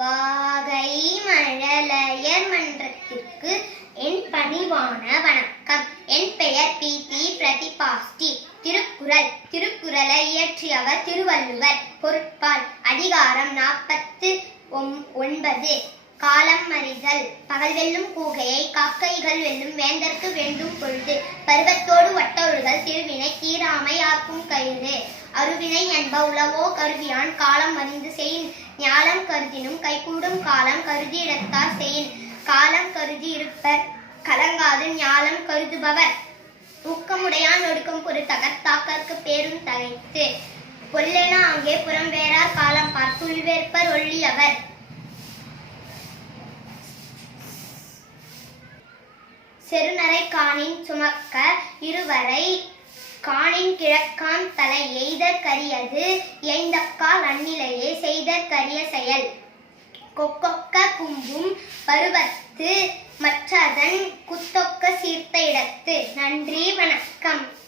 வாகை மழலையர் மன்றத்திற்கு என் பணிவான வணக்கம். என் பெயர் பி. தி பிரதிபாஸ்டி திருக்குறள் திருக்குறளை இயற்றியவர் திருவள்ளுவர். பொருட்பால் அதிகாரம் நாற்பத்து ஒன்பது. காலம் அறிதல் பகல் வெல்லும் கூகையை காக்கைகள் வெல்லும் வேந்தற்கு வேண்டும் பொழுது பருவத்தோடு வட்டொழுகல் திரு அருவினை என்ப உளவோ கருவியான் காலம் அறிந்து செயின். ஞாலம் கருதினும் கைகூடும் காலம் கருதி இடத்தார் செயின். காலம் கருதி இருப்பர் கலங்காது ஞாலம் கருதுபவர். ஊக்கமுடையான் ஒடுக்கும் பொறுத்தகர் தாக்கற்கு பேரும் தகைத்து. பொல்லென அங்கே புறம் வேறார் காலம் பார்த்துள்வேற்பர் ஒள்ளியவர். செருநரை காணின் சுமக்க இருவரை காணின் கிழக்கான் தலை எய்த கரியது எய்தக்கால் அந்நிலையே செய்த கரிய செயல். கொக்கொக்க கும்பும் பருவத்து மற்றதன் குத்தொக்க சீர்த்த இடத்து. நன்றி வணக்கம்.